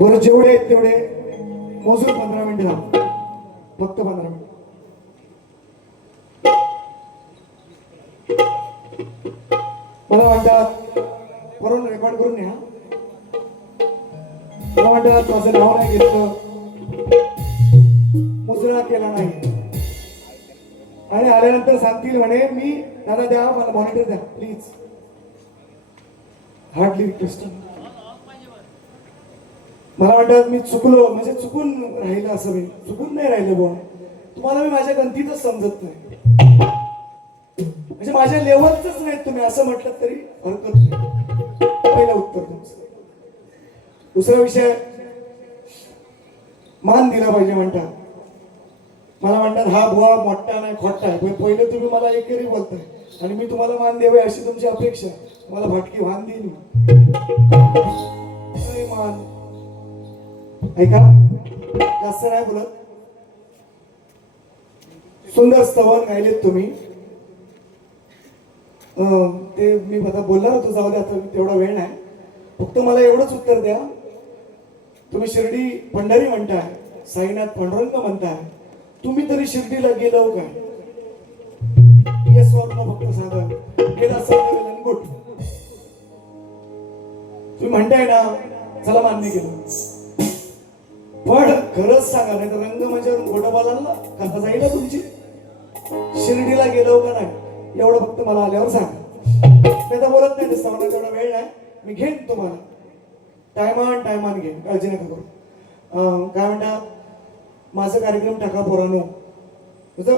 बरं, जेवढे आहेत तेवढे मोजून 15 मिनिटं थांब, फक्त 15 मिनिट. मला म्हणतात करून रेकॉर्ड करून न्या. मला म्हणतात माझं नाव नाही घेतलं, मुजरा केला नाही, आणि आल्यानंतर सांगतील म्हणे मी दादा द्या मला मॉनिटर द्या प्लीज. Hardly request. मला वाटतं मी चुकलो, म्हणजे चुकून राहिलं, असं मी चुकून नाही राहिलं बुवा. तुम्हाला मी माझ्या गंतीतच समजत नाही, म्हणजे माझ्या लेवलच नाही तुम्ही, असं म्हटलं तरी हरकत नाही. पहिलं उत्तर तुमचं. दुसरा विषय, मान दिला पाहिजे म्हणतात. मला म्हणतात हा बुवा मोठा नाही खोटा आहे. पहिले तुम्ही मला एकेरी बोलताय आणि मी तुम्हाला मान द्यावे अशी तुमची अपेक्षा आहे. मला भटकी वान देईल मान. ऐका, जास्त नाही बोलत. सुंदर स्तवन गायलेत तुम्ही. ते मी आता बोलणार होतो, जाऊ द्या, आता तेवढा वेळ नाही. फक्त मला एवढंच उत्तर द्या. तुम्ही शिर्डी पंढरी म्हणताय, साईनाथ पांडुरंग म्हणताय, तुम्ही तरी शिर्डीला गेलो काय? येस वर नो फक्त सांगा. गेला लंगोट तुम्ही म्हणताय ना, चला मान्य केलं. पण खरंच सांगा, नाही तर रंग म्हणजे घोटाबाला कथा जाईल तुमची. शिर्डीला गेलो का नाही एवढं फक्त मला आल्यावर सांगा. मी तर बोलत नाही, दिसता तेवढा वेळ नाही. मी घेईन तुम्हाला टायमान घेईन, काळजी नका करू. काय म्हणतात, माझा कार्यक्रम टाका पोरानो, तुझं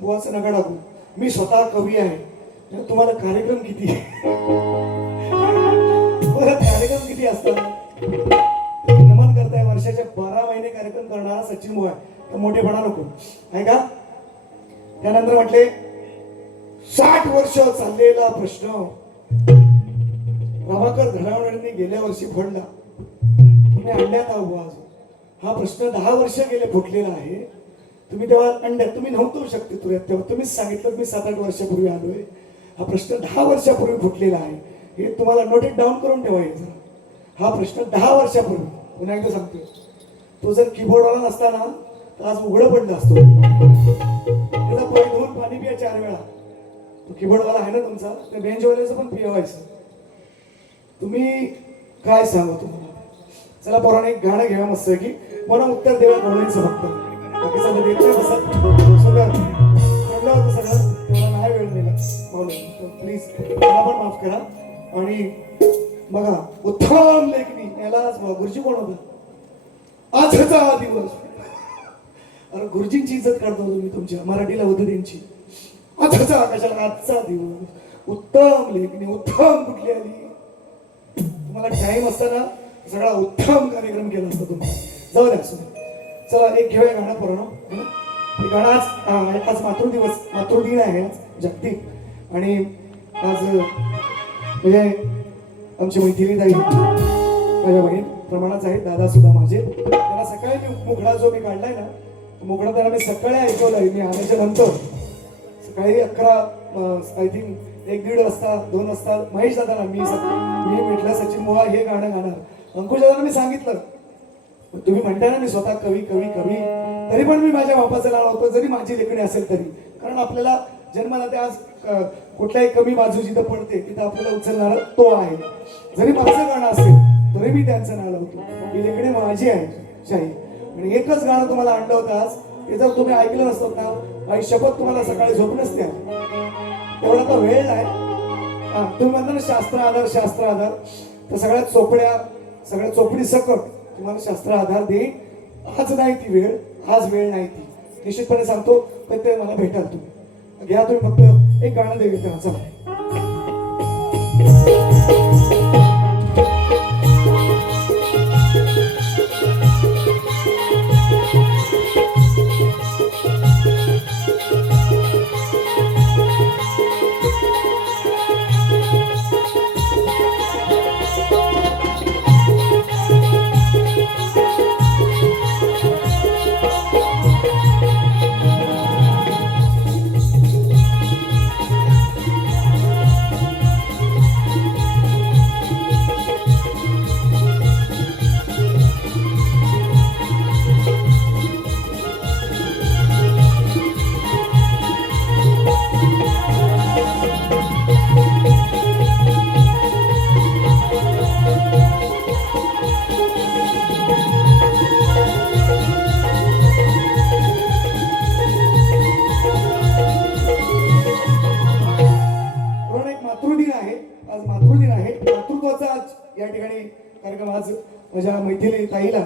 बुवाचं नका टाकू. मी स्वतः कवी आहे. तुम्हाला कार्यक्रम किती कार्यक्रम किती असतात? नमन करताय, वर्षाचे 12 महिने कार्यक्रम करणारा सचिन बुवा आहे. मोठेपणा नको, ऐका. त्यानंतर म्हटले 60 वर्ष चाललेला प्रश्न प्रभाकर घरावड्यांनी गेल्या वर्षी फोडला. तुम्ही अंड्यात आहो बुवा. हा प्रश्न 10 वर्ष गेले फुटलेला आहे. तुम्ही तेव्हा अंड्यात तुम्ही नव्हतो शकते तेव्हा तुम्हीच सांगितलं मी 7-8 वर्षापूर्वी आलोय. हा प्रश्न 10 वर्षापूर्वी फुटलेला आहे. हे तुम्हाला नोटेट डाऊन करून ठेवायचं. हा प्रश्न 10 वर्षापूर्वी, पुन्हा एकदा सांगतोय, तो जर कीबोर्डवाला नसताना तर आज उघडं पडलं असतो. त्याचा पाय धुवून पाणी पिया 4 वेळा. तो कीबोर्डवाला आहे ना तुमचा, त्या बेंचवाल्याचं पण पिवायचं. तुम्ही काय सांगू तुम्हाला. चला पोराने एक गाणं घ्या मस्त की मला उत्तर देवा बोलायचं फक्त. बाकी सगळं देत नाही बसत. सगळं म्हणलं होतं सगळं, तेवढा नाही वेळ दिला म्हणून प्लीज मला पण माफ करा. आणि बघा, उत्तम लेखनी यालाच गुरुजी कोण होता? आजचा दिवस. अरे गुरुजींची इज्जत करतो तुम्ही तुमच्या मराठीला उद्धरींची. आजचा कशाला आजचा दिवस. उत्तम लेखनी, उत्तम कुठली आली. तुम्हाला टाइम असताना सगळा उत्तम कार्यक्रम केला असता तुम्ही. जाऊ द्या असं. चला एक घेऊया गाणं पोरांनो. हे गाणं आज मातृदिवस, मातृदिन आहे आज जागतिक. आणि आज म्हणजे आमची मैथिलीताई माझ्या बहीण प्रमाणात आहेत, दादा सुद्धा माझे. त्यांना सकाळी मी मुखडा जो मी काढलाय ना, मुखडा त्यांना मी सकाळी ऐकवलाय. मी आल्याच्या नंतर सकाळी 11 आय थिंक 1-1:30 वाजता 2 वाजता महेश दादाला मी म्हटलं सचिन बुवा हे गाणं गाणार. अंकुश दादांना मी सांगितलं. तुम्ही म्हणताय ना मी स्वतः कवी, तरी पण मी माझ्या बापाचं नाव लावतो, जरी माझी लेखणी असेल तरी. कारण आपल्याला जन्माला ते आज कुठल्याही कमी बाजू जिथं पडते तिथं आपल्याला उचलणारा तो आहे. जरी माझं गाणं असेल तरी मी त्यांचं नाव लावतो की लेकडे माझी आहे शाही. आणि एकच गाणं तुम्हाला आणलं होतं आज, ते जर तुम्ही ऐकलं नसतं ना आई शपथ तुम्हाला सकाळी झोप नसते आली. तेवढा तर वेळ आहे. तुम्ही म्हणता ना शास्त्र आधार शास्त्र आधार, तर सगळ्यात चोपडी सकट तुम्हाला शास्त्र आधार देईन. आज नाही ती वेळ, आज वेळ नाही ती, निश्चितपणे सांगतो. तर ते मला भेटाल तुम्ही. घ्या तुम्ही फक्त एक गाणं दे घेते. चला या ठिकाणी कार्यक्रम आज माझ्या मैथिली ताईला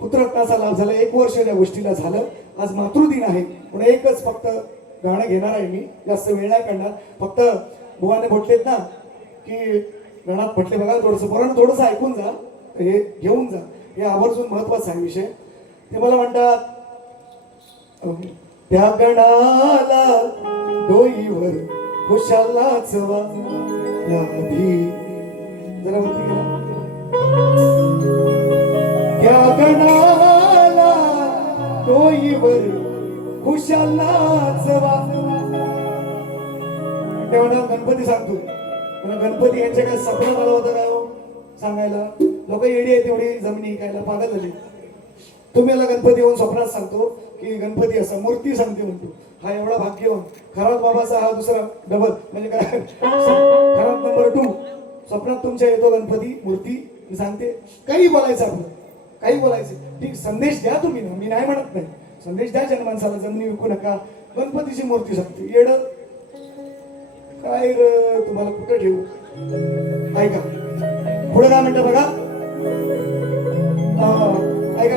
पुत्ररत्नाचा लाभ झाला. 1 वर्ष त्या गोष्टीला झालं. आज मातृदिन आहे म्हणून एकच फक्त गाणं घेणार आहे मी, जास्त वेळ नाही करणार. फक्त बुवाने म्हटलेत ना की गाण्यात म्हटले बघा थोडंसं बरं थोडंसं ऐकून जा, हे घेऊन जा, हे आवर्जून महत्वाचा आहे विषय. ते मला म्हणतात त्या गणाला डोईवर खुशालाच वाधी जरा वरती गेला. त्या गणाला डोईवर खुशालाच तेव्हा गणपती सांगतो. गणपती यांच्या काय सपना मला होतं काय हो सांगायला. लोक येडी आहे तेवढी जमिनी ऐकायला पागल झाली. तुम्ही याला गणपती येऊन स्वप्नात सांगतो की गणपती असा मूर्ती सांगते म्हणतो. हा एवढा भाग्यवान. खरात बाबाचा हा दुसरा डबल म्हणजे काय खरात नंबर 2. स्वप्नात तुमच्या येतो गणपती मूर्ती सांगते. काही बोलायचं आपलं, काही बोलायचं ठीक. संदेश द्या तुम्ही ना, मी नाही म्हणत नाही. संदेश द्या जनमानसाला, जमिनी विकू नका. गणपतीची मूर्ती सांगते. येड काय र तुम्हाला कुठं ठेवू. ऐका पुढे काय म्हणतं बघा. ऐका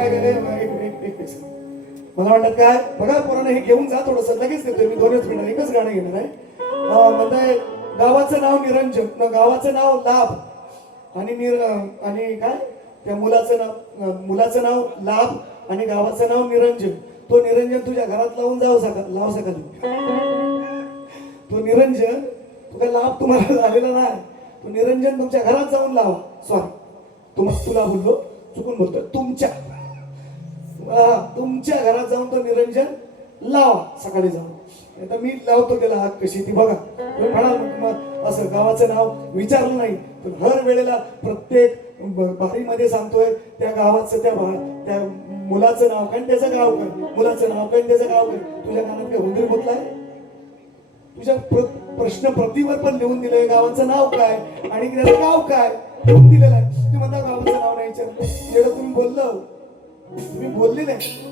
मला म्हणतात काय बघा पोरांना हे घेऊन जा थोडंसं. लगेच देतोय मी 2च मिनिटात. एकच गाणं घेणार आहे. म्हणताय गावाचं नाव निरंजन, गावाचं नाव लाभ आणि काय त्या मुलाचं नाव लाभ आणि गावाचं नाव निरंजन. तो निरंजन तुझ्या घरात लावू सका तो निरंजन तुझा लाभ तुम्हाला झालेला नाही. तो निरंजन तुमच्या घरात जाऊन लावा. सॉरी तुला बोललो, चुकून बोलतोय. तुमच्या घरात जाऊन तो निरंजन लावा सकाळी जाऊन. आता मी लावतो त्याला हात कशी ती बघा. म्हणाल असं गावाचं नाव विचारलं नाही पण हर वेळेला प्रत्येक बारीमध्ये सांगतोय त्या गावाचं त्या मुलाचं नाव काय त्याचं गाव काय, मुलाचं नाव काय त्याचं गाव काय. तुझ्या कानात काय हुंदरी बोललाय. तुझ्या प्रश्न प्रतिवर पण लिहून दिलंय गावाचं नाव काय आणि त्याचं गाव काय लिहून दिलेलं आहे. तुम्ही म्हणता गावाचं नाव नाही विचारलं. एवढं तुम्ही बोलले नाही.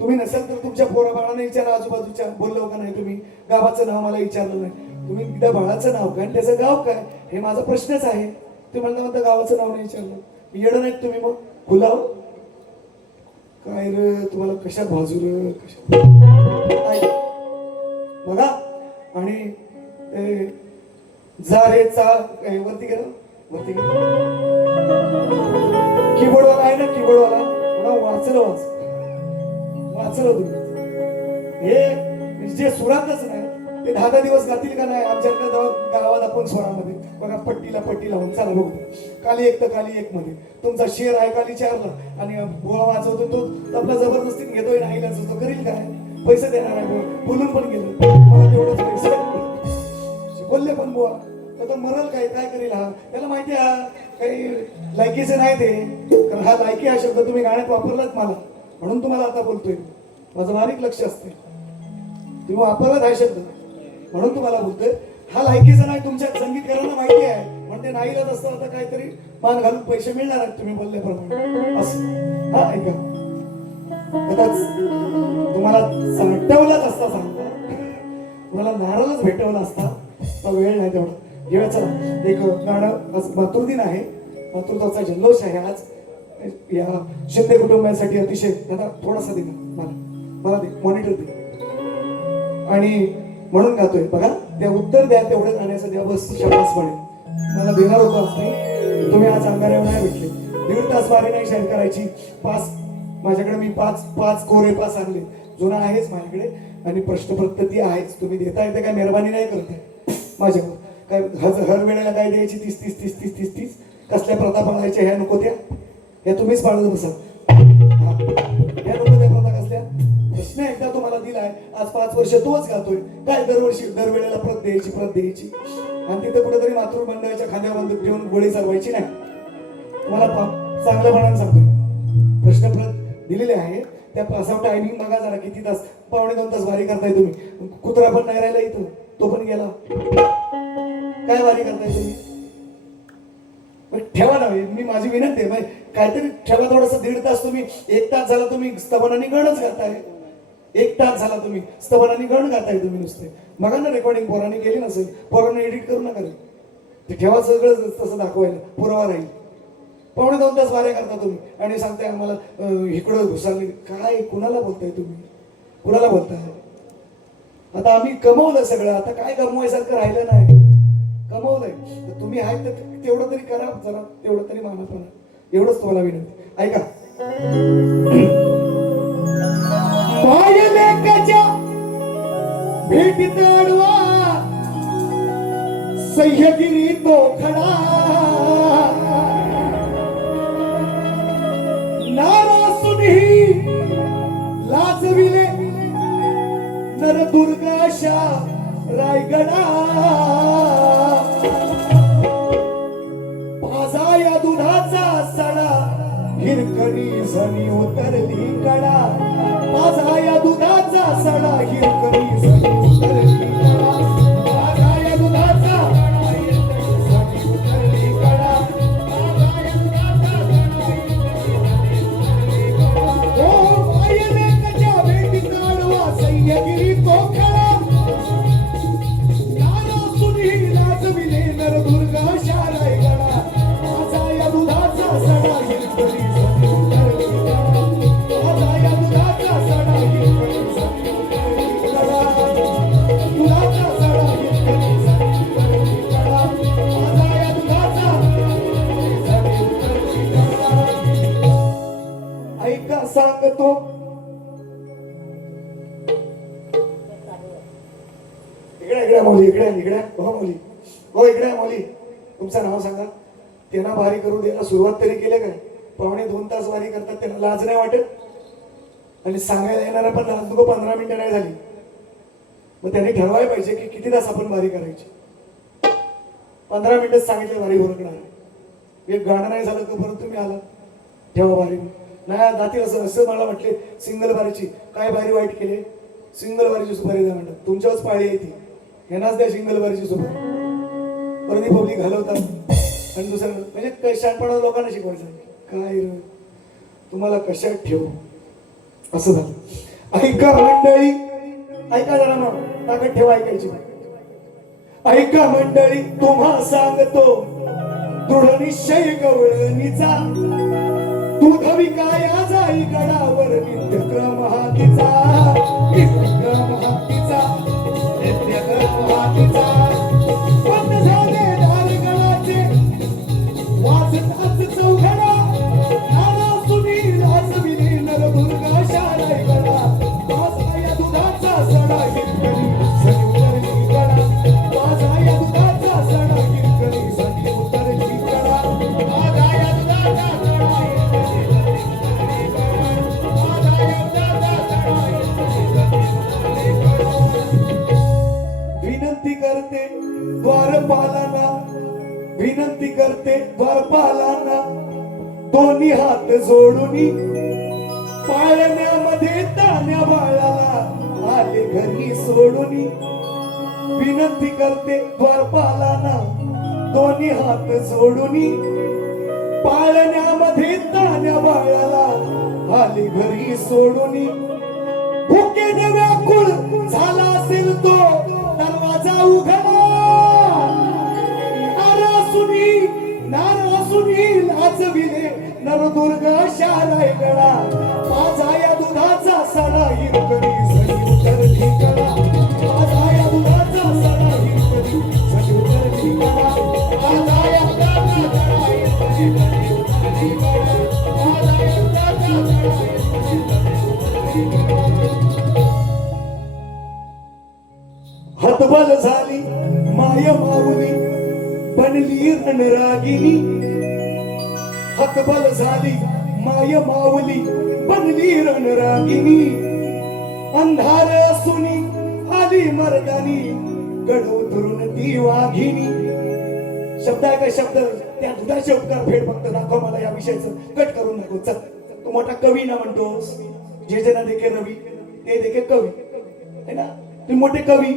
तुम्ही नसेल तर तुमच्या पोरा बाळाने विचारा, आजूबाजूच्या बोललो का नाही तुम्ही. गावाचं नाव मला विचारलं नाही. तुम्ही त्या बाळाचं नाव काय आणि त्याचं गाव काय हे माझा प्रश्नच आहे. तुम्ही म्हणता गावाचं नाव नाही विचारलं. येडं नाहीत तुम्ही मग खुलाव काय र तुम्हाला कशात भाजू र कशा बघा. आणि जारेचा वरती गेला कीबोर्डवाला आहे ना, कीबोर्डवाला वाचलं तुम्ही. हे जे सुरातच नाही ते 10 दिवस गातील का नाही. आमच्या गावात आपण स्वरामध्ये बघा पट्टी लावून चला बघू. काली 1 तर काली 1 मध्ये तुमचा शेर आहे काली 4ला आणि बोळा वाजवतो तो आपला जबरदस्तीने घेतोय नाही तो करील काय. पैसे देणार आहे बोलून पण गेलो मला तेवढंच पैसे बोलले पण बुवा तर तो मरल काय करेल. हा त्याला माहिती हा काही लायकीचं नाही ते. कारण हा लायकी हा शब्द तुम्ही गाण्यात वापरलाच मला म्हणून तुम्हाला आता बोलतोय. माझं बारीक लक्ष असते. तुम्ही वापरलाच हा शब्द म्हणून तुम्हाला बोलतोय. हा लायकीचा नाही, तुमच्या संगीतकारांना माहिती आहे, म्हणजे नाहीलाच असतं आता काहीतरी मान घालून पैसे मिळणार आहेत तुम्ही बोलल्याप्रमाणे असं. हा ऐका, कदाच तुम्हाला चटवलाच असता सांगता, तुम्हाला नारळच भेटवला असता, पण वेळ नाही तेवढा. घेऊया चला एक गाणं. आज मातृदिन आहे, मातृत्वाचा जल्लोष आहे आज या शिंदे कुटुंबासाठी. अतिशय दादा थोडासा दे ना, मला दे मॉनिटर दे. आणि म्हणून गातोय बघा, त्या उत्तर द्या तेवढं गाण्याचं द्या बस, शाबास पडेल. मला देणार होतो असते, तुम्ही आज अंगाऱ्यावर नाही भेटले. 1.5 तास वारी नाही शेअर करायची. पाच माझ्याकडे मी पाच कोरे पास आणले, जुना आहेच माझ्याकडे. आणि प्रश्नपत्रिका ती आहेच, तुम्ही देता येते काय मेहरबानी नाही करते माझ्यावर. काय हर वेळेला काय द्यायची 30 कसल्या प्रथा पाळायच्या ह्या नको त्या, या तुम्हीच पाळत बसा. ह्या नको त्या प्रथा कसल्या. प्रश्न एकदा तुम्हाला दिलाय, आज 5 वर्ष तोच गातोय. काय दरवर्षी दरवेळेला प्रत द्यायची आणि तिथे कुठेतरी मातृमंडळाच्या खांद्यावर बंदूक ठेवून गोळी चालवायची नाही. तुम्हाला चांगल्या मनाने सांगतोय, प्रश्नप्रत दिलेले आहे. त्या पासाव टायमिंग बघा जरा, किती तास, 1.5-2 तास वारी करताय तुम्ही. कुत्रा पण नाही राहिला इथं, तो पण गेला. काय वारी करताय तुम्ही? ठेवा ना, मी माझी विनंती आहे, काहीतरी ठेवा थोडस. 1.5 तास तुम्ही, 1 तास झाला तुम्ही स्तवनाने गणच गाताय. 1 तास झाला तुम्ही स्तवनाने गण गाताय तुम्ही नुसते. बघा ना रेकॉर्डिंग पोरांनी केली नसेल, पोरांनी एडिट करू नका ते. ठेवा सगळं तसं दाखवायला पुरावा राहील. 1.5-2 तास वाऱ्या करता तुम्ही आणि सांगताय आम्हाला इकडं घुसाली. काय कुणाला बोलताय तुम्ही? कुणाला बोलताय? आता आम्ही कमवलं सगळं, आता काय कमवायसारखं राहिलं नाही. कमवलंय तर तुम्ही आहेत तर तेवढं तरी करा जरा, तेवढं तरी मानापणा. एवढंच तुम्हाला विनंती. ऐका, लेकाच्या भेटीत अडवा सह्यागिरी तो खडा, नारासूनही लाजविले नरदुर्गाशा रायगडा. माझा या दुधाचा सडा हिरकणी झणी उतरली कडा. माझा या दुधाचा सडा हिरकणी झणी उतरली कडा. माझा या दुधाचा सडा हिरकणी झणी उतरली कडा. माझा या दुधाचा सडा हिरकणी झणी उतरली कडा. ओ मायलेकाच्या भेटीत अडवा सह्यागिरी तो खडा, नारासूनही लाजविले नरदुर्गाशा रायगडा. माझा या दुधाचा सडा हिरकणी झणी उतरली कडा. माझा या दुधाचा सडा हिरकणी झणी उतरली कडा. दुधाचा सडा हिरकणी झणी उतरली कडा. माझा या दुधाचा झणी उतरली कडा. ऐका सांगतो, इकडे मुली, इकडे हो मुली, हो इकडे मुली. तुमचं नाव सांगा. त्यांना वारी करू द्यायला सुरुवात तरी केली काय? 1.5-2 तास वारी करतात, त्यांना लाज नाही वाटत? आणि सांगायला येणारा पण लाज नको, 15 मिनिटं नाही झाली मग त्यांनी ठरवायला पाहिजे की किती तास आपण वारी करायची. 15 मिनिटच सांगितले वारी ओळखणार. एक गाणं नाही झालं तर परत तुम्ही आला ठेवा वारी नाही जातील असं मला म्हटले. सिंगल वारीची काय भारी वाईट केले, सिंगल वारीची सुपारी द्या म्हणतात. तुमच्यावरच पाळी येते, यांनाच द्या सिंगल वारीची सुपारी. परत पब्लिक घालवतात आणि दुसरं म्हणजे कशातपणा लोकांना शिकवायचं. काय तुम्हाला कशात ठेवू असं झालं. ऐका मंडळी, ऐका जरा ना, ताकद ठेवा ऐकायची. ऐका मंडळी, तुम्हा सांगतो दृढ निश्चय गवळणीचा. दूध विकाया जाई गडावर नित्यक्रम हातीचा. नित्यक्रम हातीचा, नित्यक्रम हातीचा. बंद झाले दार गडाचे, वाजताच चौघडा. नारासूनही लाजविले नरदुर्गाशा रायगडा. माझा या दुधाचा सडा हिरकणी झणी उतरली कडा. माझा या दुधाचा सडा हिरकणी झणी उतरली कडा. माझा या दुधाचा सडा हिरकणी झणी उतरली कडा. माझा या दुधाचा सडा हिरकणी झणी उतरली कडा. विनंती करते द्वारपालांना, विनंती करते द्वारपालांना. दोन्ही हात जोडूनी पाळण्यामध्ये तान्या बाळाला आले घरी सोडूनी. विनंती करते द्वारपालांना दोन्ही हात जोडूनी पाळण्यामध्ये तान्या बाळाला आली घरी सोडूनी भुकेने व्याकुळ झाला असेल तो दरवाजा उघडा नारासुनी लाजविले नरदुर्गा शारायगडा माझा या दुधाचा सडा हिरकणी सजी उतरली कडा माझा या दुधाचा सडा हिरकणी सजी उतरली कडा माझा या दुधाचा सडा हिरकणी सजी उतरली कडा माझा या दुधाचा सडा हिरकणी सजी उतरली कडा हतबल झाली माय माऊली बनली रणरागिनी हतबल झाली माय माऊली बनली रणरागिनी अंधार असूनी आली मर्दानी गड उतरून ती वाघिनी शब्द आहे का शब्द त्या दुधाचे उपकार फेड फक्त दाखव मला या विषयाचं कट करून दाखव चल तू मोठा कवी ना म्हणतोस जे जना देखे रवी ते देखे कवी है ना तुम्ही मोठे कवी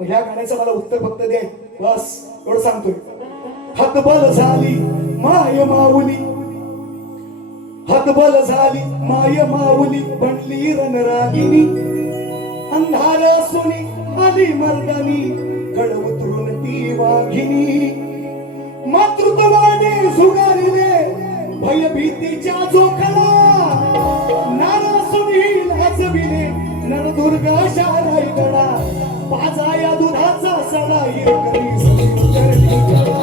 ह्या गाण्याचं मला उत्तर फक्त द्याय बस एवढं सांगतोय हतबल झाली माय माऊली हतबल झाली माय माऊली बनली रणरागिनी अंधार असूनी आली मर्दानी गड उतरून ती वाघिनी मातृत्वाने झुगारिले भयभीतीच्या जोखला नारासुनी लाजविले नरदुर्गा शारायगडा माझा या दुधाचा सडा हिरकणी सजी उतरली कडा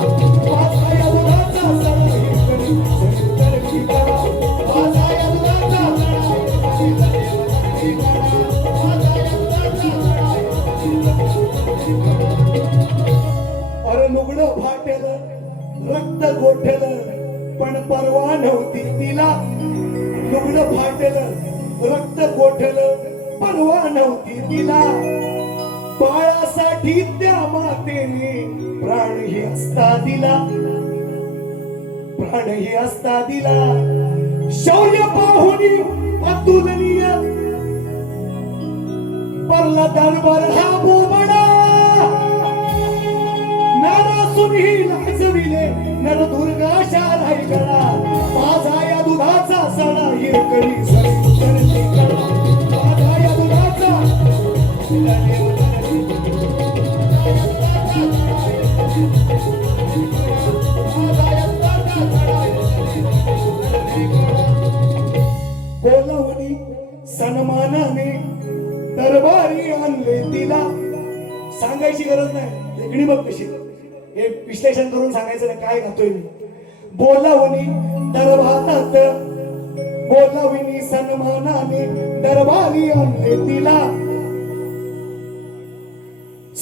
माझा या दुधाचा सडा हिरकणी सजी उतरली कडा माझा या दुधाचा सडा हिरकणी सजी उतरली कडा माझा या दुधाचा सडा हिरकणी सजी उतरली कडा अरे लुगडं फाटलं रक्त गोठलं पण परवा नव्हती तिला लुगडं फाटलं रक्त गोठलं परवा नव्हती तिला बाळासाठी त्या मातेने प्राणही असता दिला प्राणही असता दिला शौर्य पाहुनी अतुलनीय परला दरबार हा बोबडा नारासुनी लाजविले नरदुर्गा शारायगडा माझा या दुधाचा सडा हिरकणी सजी उतरली कडा माझा या दुधाचा बोलावणी सन्मानाने दरबारी आणले तिला सांगायची गरज नाही लेखणी बघ कशी हे विश्लेषण करून सांगायचं नाही काय घातोय मी बोलावणी दरबारात बोलावणी सन्मानाने दरबारी आणले तिला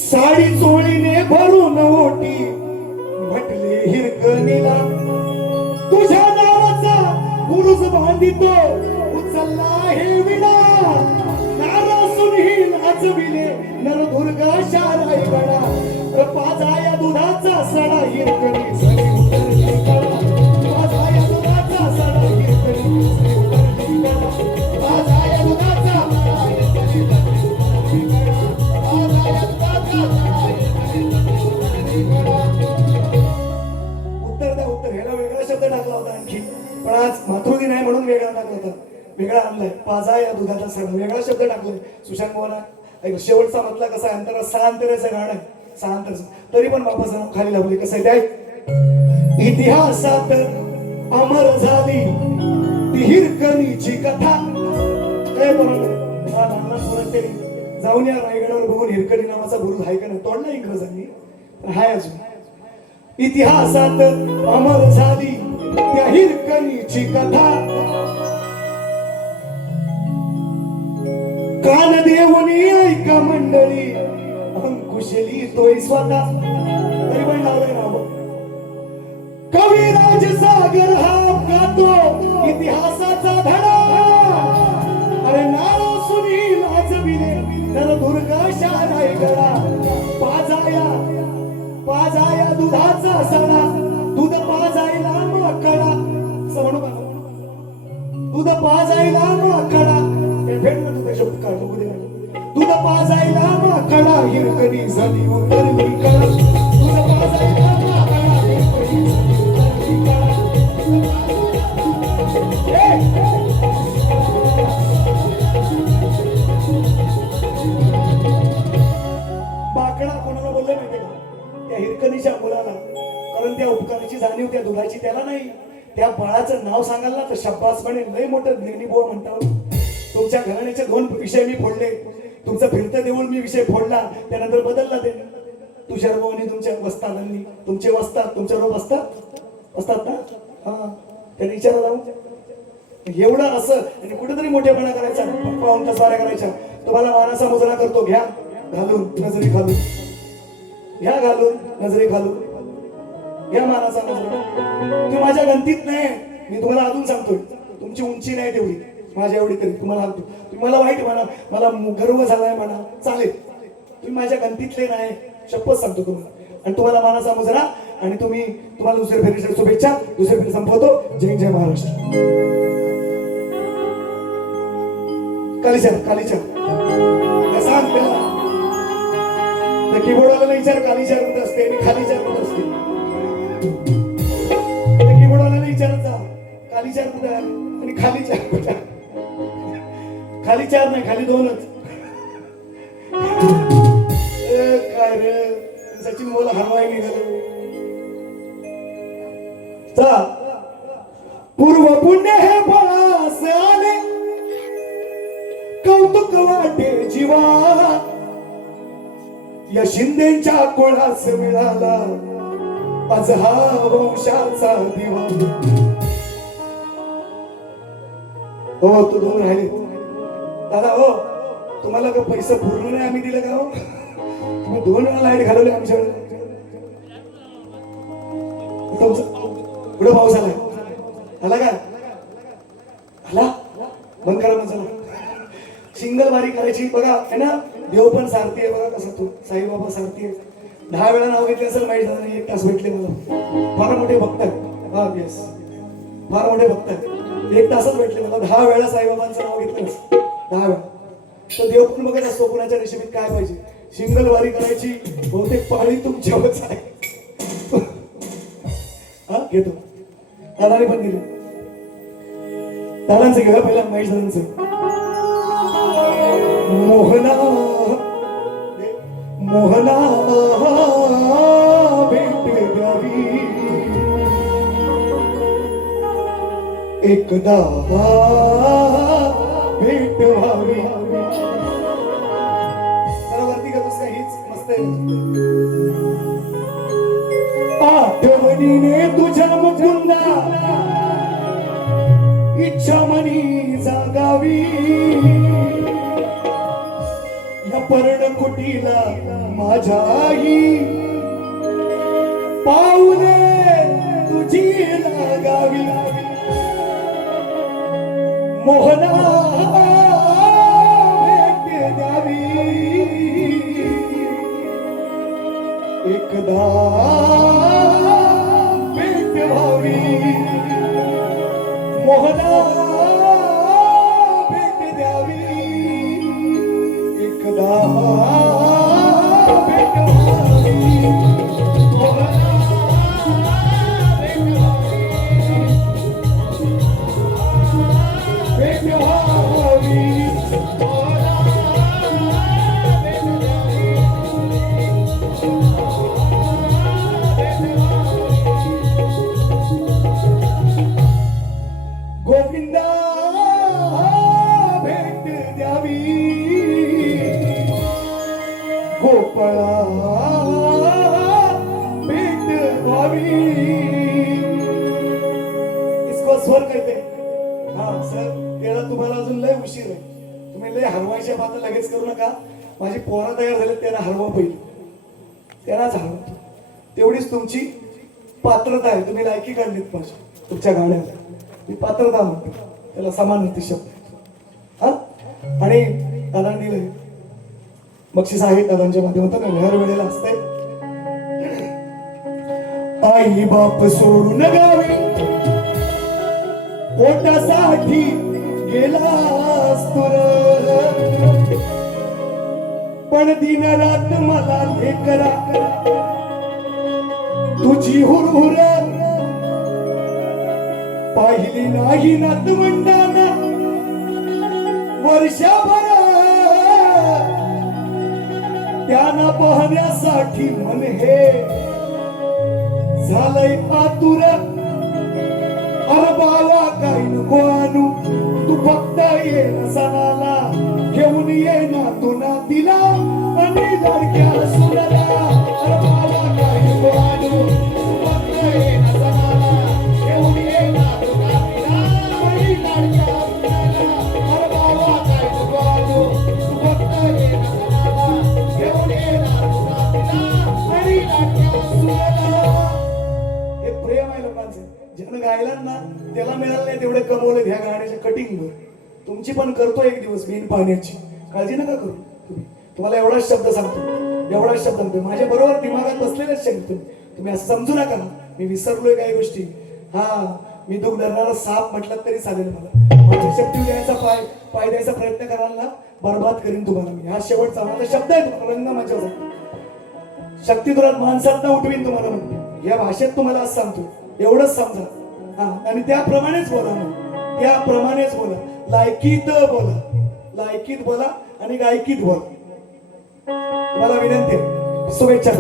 साडी चोळीने भरून ओटी म्हटले हिरकणीला तुझ्या नावाचा पुरुष बांधितो उचलला हे विडा नारासुनी लाजविले नरदुर्गा शारायगडा माझा या दुधाचा सडा हिरकणी सजी उतरली कडा माझा या दुधाचा सडा हिरकणी सजी उतरली कडा माझा या दुधाचा सडा हिरकणी सजी उतरली कडा माझा या दुधाचा सडा हिरकणी सजी उतरली कडा उत्तर द्या उत्तर ह्याला वेगळा शब्द टाकला होता आणखी पण आज मातृदिन आहे म्हणून वेगळा टाकला होता वेगळा आणलाय पाजा या दुधाचा सडा वेगळा शब्द टाकलाय सुशांत मोहना शेवटचा म्हटला कसा अंतर सहांतराचं गाणं आहे सहांतर तरी पण बापाचं खाली लावले कसं आहे त्या इतिहासात अमर झाली ती हिरकणीची कथा काय बरोबर जाऊन या रायगडावर बघून हिरकणी नावाचा बुरुज आहे का नाही तोडला इंग्रजांनी पण हाय अजून इतिहासात अमर झाली त्या हिरकणीची कथा कान देवनी ऐका मंडळी अंकुशली तोय स्वतः तरी पण लावलंय नाव कविराज सागर हा गातो इतिहासाचा धडा अरे नारो सुनील लाजविले नरदुर्गा शारायगडा पाजाया दुधाचा सडा दूध पाजायला माकडा असं म्हणू का दूध पाजायला माकडा हे भेट म्हणतो शब्द काढतो दूध पाजायला माकडा हिरकणी झाली उतरली कळा तुझा पाजायला माकडा हिरकणी झाली उतरली कळा माकडा कोणाला बोललं माहितीये का? त्या हिरकणीच्या मुलाला. कारण त्या उपकाराची जाणीव त्या दुधाची त्याला नाही. त्या बाळाचं नाव सांगाल ना तर शब्बास म्हणे लय मोठं ज्ञानी बुवा म्हणतात. तुमच्या घराण्याचे 2 विषय मी फोडले. तुमचं फिरतं देऊळ मी विषय फोडला, त्यानंतर बदलला ते. तुषार भाऊनी तुमच्या वस्तादांनी तुमचे वस्तात तुमच्या रोप असतात ना. हा त्याने विचारा जाऊन एवढं असं आणि कुठेतरी मोठेपणा करायचा, पाहून कसाऱ्या करायच्या. तुम्हाला मानाचा मुजरा करतो, घ्या घालून नजरे घालून, घ्या घालून नजरे घालून, घ्या मानाचा मुजरा. तुम्ही माझ्या गणतीत नाही. मी तुम्हाला अजून सांगतोय, तुमची उंची नाही तेवढी माझ्या एवढी तरी तुम्हाला सांगतो. तुम्ही मला वाईट म्हणा, मला गर्व झालाय म्हणा, चालेल. तुम्ही माझ्या गणतीतले नाही, शपथ सांगतो तुम्हाला. आणि तुम्हाला मानाचा मुजरा. आणि तुम्हाला दुसऱ्या फेरीच्या शुभेच्छा. दुसऱ्या फेरी संपवतो. जय जय महाराष्ट्र. कालीचर सांग त्याला कीबोर्डवाला विचार कालीचार कुठं असते आणि खालीचार कुठं असते. कीबोर्डवाला विचारत जा कालीचार कुठं आहे आणि खालीचार कुठं. खाली 4 नाही, खाली 2च. काय रे सचिन मला हरवाय निघालो. पूर्व पुण्य हे बळास आले कौतुक वाटे जीवा या शिंदेच्या कुळास मिळाला आज हा वंशाचा दिवा. हो तू 2 राहिले दादा. हो तुम्हाला का पैसा पूर्ण नाही आम्ही दिलं का? हो तुम्ही 2 वेळा लाईट घालवले आमच्या वेळेला. पुढे पाऊस आला का? आला बंद करा मग. सिंगल वारी करायची बघा है ना. देव पण सारथी आहे बघा कसं. तू साईबाबा सारथी आहे. 10 वेळा नाव घेतले असेल माहिती झालं. 1 तास भेटले मला. फार मोठे भक्त आहेत. हा येस फार मोठे भक्त आहेत. 1 तासच भेटले मला. 10 वेळा साईबाबांचं नाव घेतलं 10 वेळा. तर देव पण बघत असतो कुणाच्या नशिबीत काय पाहिजे. सिंगल वारी करायची बहुतेक पाळी तुमच्यावरच आहे. हा घेतो. दादाने पण गेले. दादांचं घेऊया पहिला महेश दादांचं. मोहना मोहना भेट द्यावी एकदा भेट व्हावी. वरती करतोस का? हीच मस्त आहे. आठवणीने तुझ्या मुकुंदा इच्छा मनी जागावी या पर्णकुटीला माझ्याही पाऊले तुझी लागावी. मोहना भेट द्यावी एकदा भेट व्हावी. मोहना भेट द्यावी एकदा भेट व्हावी. मोहना भेट व्हावी भेट व्हावी. मोहना भेट द्यावी गोविंदा भेट द्यावी गोपाळा भेट व्हावी. इसको स्वर कहते. हा सर त्याला तुम्हाला अजून लय उशीर आहे. तुम्ही लय हरवायच्या बाता लगेच करू नका. माझी पोरं तयार झाले त्यांना हरवा पहिली. त्यांनाच हरवतो. तेवढीच तुमची पात्रता आहे. तुम्ही लायकी काढलीत माझी तुमच्या गाण्याला. मी पात्रता म्हणतो त्याला समान होती शब्द. हा आणि दादांनी दिलंय बक्षीस आहे. दादांच्या माध्यमातून हर वेळेला असते. आई बाप सोडून गावी पोटासाठी गेलास तुर पण दिन रात मला लेकरा तुझी हुरहुर पाहिली नाही नातवंडाना वर्षभर त्यांना पाहण्यासाठी मन हे झालंय आतुर. अरे बाबा काही नको आणू, तू फक्त ये ना सणाला, घेऊन ये ना तू नातीला आणि लाडक्या सुनाला. अरे बाबा काही नको आणू, तू फक्त ये ना सणाला, घेऊन ये ना तू नातीला आणि लाडक्या सुनाला. अरे बाबा काही नको आणू, तू फक्त ये ना सणाला, घेऊन ये ना तू नातीला आणि लाडक्या सुनाला. हे प्रेम आहे लोकांचं. ज्यानं गायलं ना त्याला मिळालं नाही तेवढे कमवले ह्या गाण्याच्या कटिंगवर. तुमची पण करतो एक दिवस मेन पाण्याची, काळजी नका करू तुम्ही. तुम्हाला एवढाच शब्द सांगतो, एवढाच शब्द सांगतो, माझ्या बरोबर दिमागात बसलेलेच शब्द. तुम्ही असं समजू नका मी विसरलोय काही गोष्टी. हा मी दुःख धरणारा साप म्हटलं तरी चालेल मला. माझी शक्ती द्यायचा पाय द्यायचा प्रयत्न कराल ना, बर्बाद करीन तुम्हाला मी. हा शेवटचा माझा शब्द आहे. तुम्हाला रंग माझ्यावर शक्ती तुला माणसात ना उठवीन तुम्हाला म्हणतो. या भाषेत तुम्हाला असं सांगतो, एवढंच समजा. हा आणि त्याप्रमाणेच बोला मग, त्याप्रमाणेच बोला. लायकीत बोला, लायकीत बोला आणि गायकीत बोला. तुम्हाला विनंती आहे. शुभेच्छा.